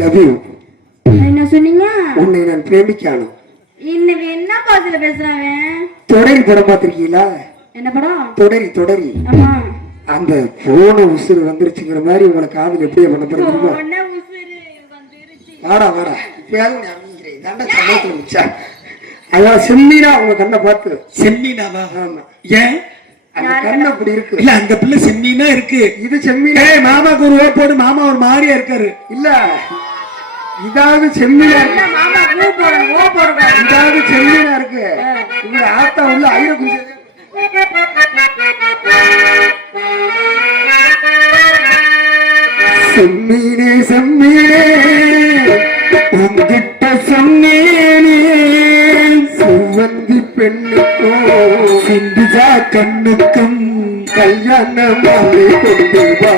Love you. என்ன சொன்னீங்க? உன்னை நான் பிரேமிக்கணும். இன்னும் என்ன பாசல பேசுறாங்க? தொடரி படம் பார்த்திருக்கீங்களா? என்ன படம்? தொடரி தொடரி. ஆமா. அந்த போன உசுறு வந்துருச்சுங்கிற மாதிரி உங்களை காதல் எப்படியே பண்ண போறீங்க? போன உசுறு வந்துருச்சு. வாடா வாடா. இப்பயாவது நீ அப்படிங்கிறேன். தாண்டா சமயத்துல மிச்சா. அதான் செம்மீனா உங்க கண்ணை பார்த்து. செம்மீனாவா? ஆமா. ஏன் அந்த கண்ணு அப்படி இருக்கு? இல்ல அந்த பிள்ளை செம்மீனா இருக்கு. இது செம்மீனா. மாமாக்கு ஒரு ஓப்போடு மாமா ஒரு மாதிரியா இருக்காரு. இல்ல இதாவது செம்மீனா இருக்கு. மாமா பூ போடுங்க ஓ போடுங்க. இதாவது செம்மீனா இருக்கு. இவங்க ஆத்தா உள்ள ஐர குஞ்சு. செம்மீனே செம்மீனே உங்கிட்ட சொன்னேனே செவ்வந்தி பெண்ணுக்கும் சிந்துஜா கண்ணுக்கும் கல்யாண மாலை கொண்டு வா.